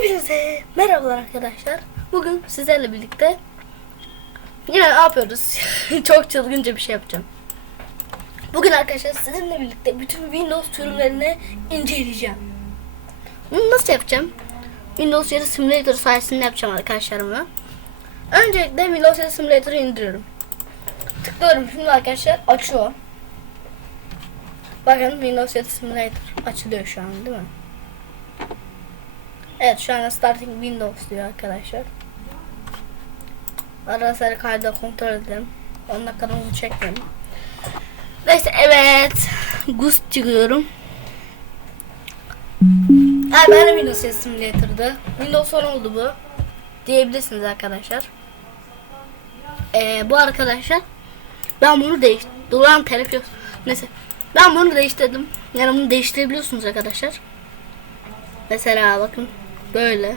Hepinize merhabalar arkadaşlar. Bugün sizlerle birlikte yine ne yapıyoruz? Çok çılgınca bir şey yapacağım. Bugün arkadaşlar sizinle birlikte bütün Windows sürümlerini inceleyeceğim. Bunu nasıl yapacağım? Windows 7 Simulator sayesinde yapacağım arkadaşlarımla. Öncelikle Windows 7 Simulator'ı indiriyorum. Tıklıyorum şimdi arkadaşlar açıyor. Bakın Windows 7 Simulator açılıyor şu an değil mi? Evet şu anda Starting Windows diyor arkadaşlar. Ara sıra kayda kontrol edelim. 10 dakikanın uzun çekmeyelim. Neyse evet. Ghost çıkıyorum. Ha ben de Windows 7 Simulator'dı. Windows 10 oldu bu. Diyebilirsiniz arkadaşlar. Ee, bu arkadaşlar ben bunu değiş Duran telif yok. Neyse. Ben bunu değiştirdim. Yani bunu değiştirebiliyorsunuz arkadaşlar. Mesela bakın böyle.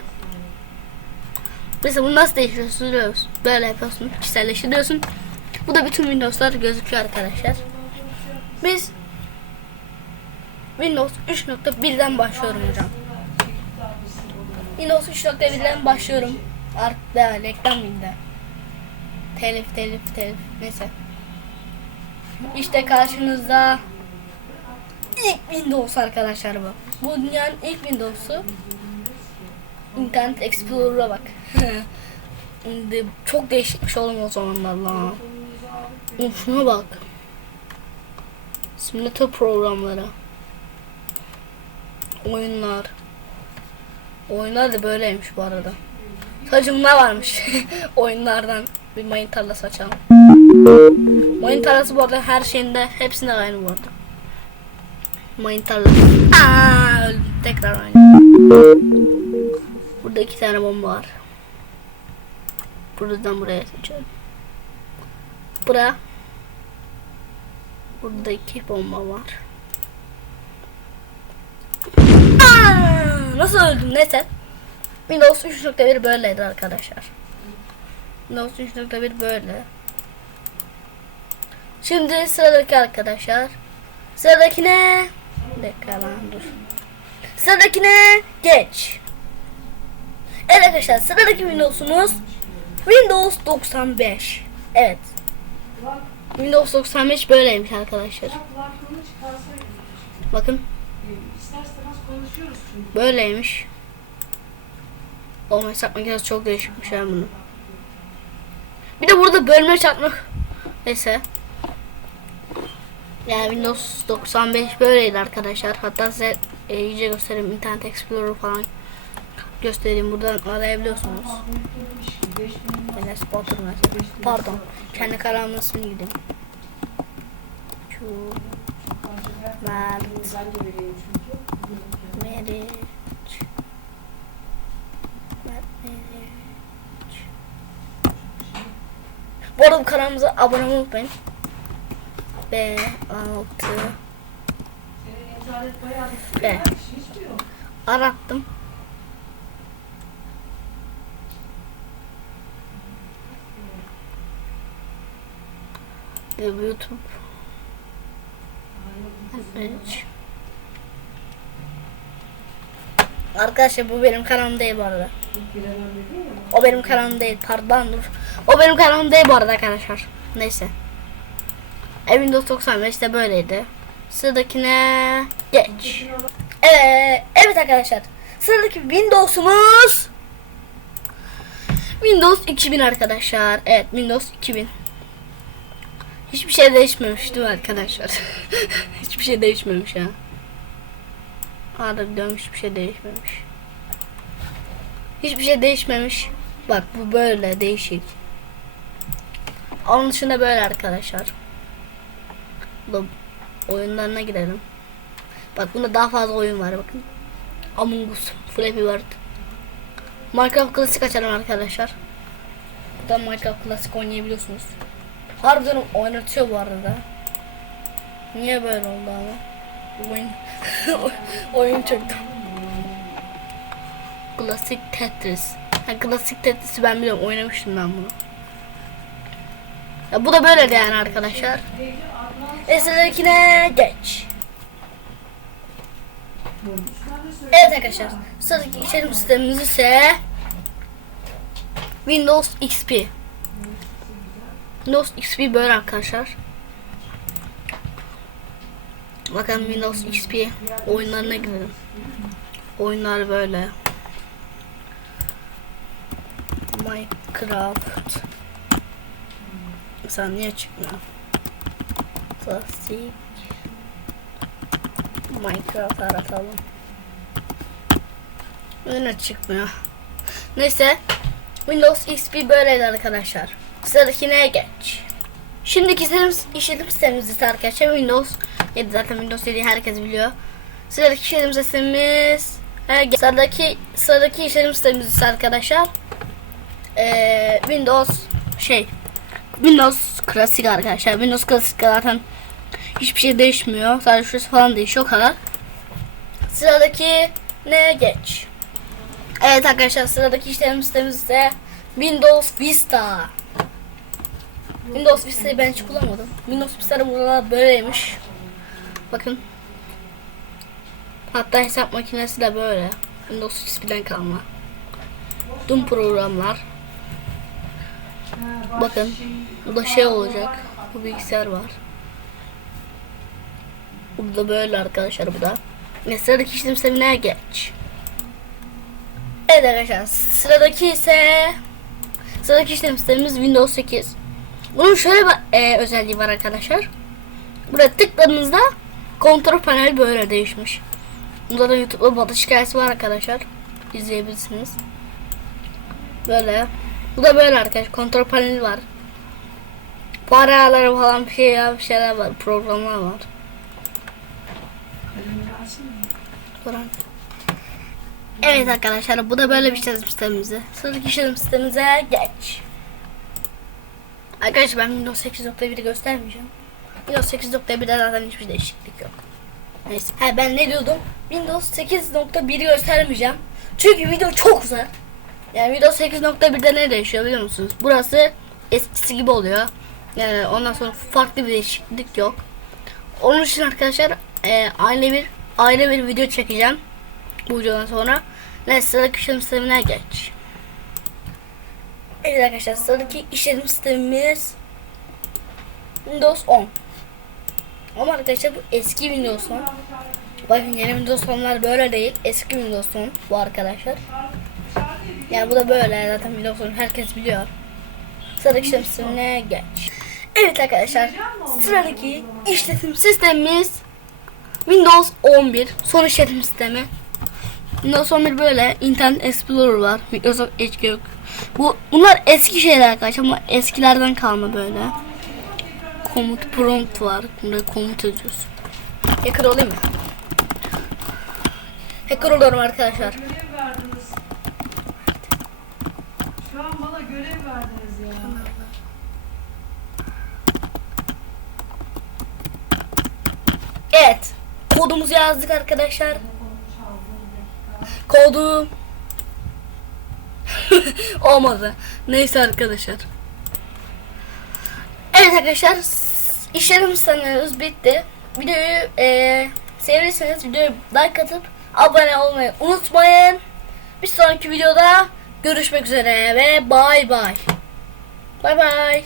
Mesela bunu nasıl değiştiriyorsunuz? Böyle yapıyorsun. Kişiselleştiriyorsun. Bu da bütün Windows'lar gözüküyor arkadaşlar. Biz Windows 3.1'den başlıyorum hocam. Windows 3.1'den başlıyorum. Artık daha reklam binde. Telif telif telif neyse. İşte karşınızda ilk Windows arkadaşlar bu. Bu dünyanın ilk Windows'u. Internet Explorer'a bak. Şimdi Çok değişikmiş oğlum o zamanlar lan. Şuna bak. Simülatör programları. Oyunlar. Oyunlar da böyleymiş bu arada. Sadece bunlar varmış. Oyunlardan bir mayın tarlası açalım. Mayın tarlası bu arada her şeyinde hepsinde aynı bu arada. Mayın tarlası. Aa, öldüm. Tekrar aynı. Burada iki tane bomba var. Buradan buraya seçiyorum. Bura. Burada iki bomba var. Aa, nasıl öldüm neyse. Windows 3.1 böyleydi arkadaşlar. Windows 3.1 böyle. Şimdi sıradaki arkadaşlar. Sıradakine bir dakika lan dur. Sıradakine geç. Evet arkadaşlar sıradaki Windows'umuz Windows 95. Evet. Windows 95 böyleymiş arkadaşlar. Bakın böyleymiş. O hesap makinesi çok değişikmiş ya bunun. Bir de burada bölme çarpmak. Neyse. Yani Windows 95 böyleydi arkadaşlar. Hatta size e, iyice göstereyim. Internet Explorer falan göstereyim. Buradan arayabiliyorsunuz. Enes Batur. Pardon. Kendi kanalımın ismini gideyim. Şu Mert Meriç Mert Meriç Bu arada kanalımıza abone olmayı unutmayın. B 6 B Arattım. YouTube Evet. Arkadaşlar bu benim kanalım değil bu arada. O benim kanalım değil. Pardon dur. O benim kanalım değil bu arada arkadaşlar. Neyse. E, Windows 95 de böyleydi. Sıradakine geç. Evet, evet arkadaşlar. Sıradaki Windows'umuz Windows 2000 arkadaşlar. Evet Windows 2000. Hiçbir şey değişmemiş değil mi arkadaşlar? hiçbir şey değişmemiş ya. Harbiden hiçbir şey değişmemiş. Hiçbir şey değişmemiş. Bak bu böyle değişik. Onun dışında böyle arkadaşlar. Bu oyunlarına girelim. Bak bunda daha fazla oyun var bakın. Among Us, Flappy Bird. Minecraft klasik açalım arkadaşlar. Buradan Minecraft klasik oynayabiliyorsunuz. Harbiden oynatıyor bu arada. Niye böyle oldu ama? Oyun oyun çöktü. Klasik Tetris. Ha, klasik Tetris'i ben biliyorum oynamıştım ben bunu. Ya bu da böyle yani arkadaşlar. Eserlerkine geç. Evet arkadaşlar. Sıradaki işletim sistemimiz ise Windows XP. Windows XP böyle arkadaşlar. Bakın Windows XP oyunlarına girelim. Oyunlar böyle. Minecraft. Mesela niye çıkmıyor? Klasik. Minecraft aratalım. Öyle çıkmıyor. Neyse. Windows XP böyleydi arkadaşlar. Sıradakine geç. Şimdiki işletim, işletim sistemimiz ise arkadaşlar Windows 7 zaten Windows 7'yi herkes biliyor. Sıradaki işletim sistemimiz e, sıradaki sıradaki işletim sistemimiz arkadaşlar e, Windows şey Windows klasik arkadaşlar. Windows klasik zaten hiçbir şey değişmiyor. Sadece şurası falan değişiyor o kadar. Sıradaki ne geç. Evet arkadaşlar sıradaki işlem sistemimiz ise Windows Vista. Windows Vista'yı ben hiç kullanmadım. Windows Vista'da buralar böyleymiş. Bakın. Hatta hesap makinesi de böyle. Windows XP'den kalma. Tüm programlar. Bakın. Bu da şey olacak. Bu bilgisayar var. Bu da böyle arkadaşlar bu da. Sıradaki işlem sistemine geç. Evet arkadaşlar sıradaki ise sıradaki işlem sistemimiz Windows 8. Bunun şöyle bir e, özelliği var arkadaşlar. Buraya tıkladığınızda kontrol paneli böyle değişmiş. Bunda da YouTube'da batış hikayesi var arkadaşlar. İzleyebilirsiniz. Böyle. Bu da böyle arkadaşlar. Kontrol paneli var. Paraları falan bir şey bir şeyler var. Programlar var. Evet arkadaşlar bu da böyle bir işletim sistemimizi. Sıradaki işletim sistemimize geç. Arkadaşlar ben Windows 8.1'i göstermeyeceğim. Windows 8.1'de zaten hiçbir değişiklik yok. Neyse. Ha ben ne diyordum? Windows 8.1'i göstermeyeceğim. Çünkü video çok uzar. Yani Windows 8.1'de ne değişiyor biliyor musunuz? Burası eskisi gibi oluyor. Yani ondan sonra farklı bir değişiklik yok. Onun için arkadaşlar e, aile bir ayrı bir video çekeceğim. Bu videodan sonra. Neyse sıradaki sistemine geç. Evet arkadaşlar sıradaki işletim sistemimiz Windows 10. Ama arkadaşlar bu eski Windows 10. Bakın yeni Windows 10'lar böyle değil. Eski Windows 10 bu arkadaşlar. Yani bu da böyle zaten Windows 10 herkes biliyor. Sıradaki işletim sistemine geç. Evet arkadaşlar sıradaki işletim sistemimiz Windows 11 son işletim sistemi. Windows 11 böyle Internet Explorer var. Microsoft Edge yok. Bu bunlar eski şeyler arkadaşlar ama eskilerden kalma böyle. Komut prompt var. Burada komut ediyorsun. Hacker olayım mı? Hacker oluyorum arkadaşlar. Şu an bana görev verdiniz ya. Evet. Kodumuzu yazdık arkadaşlar. Kodu olmadı. Neyse arkadaşlar. Evet arkadaşlar işlerim sanıyoruz bitti. Videoyu e, sevdiyseniz videoyu like atıp abone olmayı unutmayın. Bir sonraki videoda görüşmek üzere ve bay bay. Bay bay.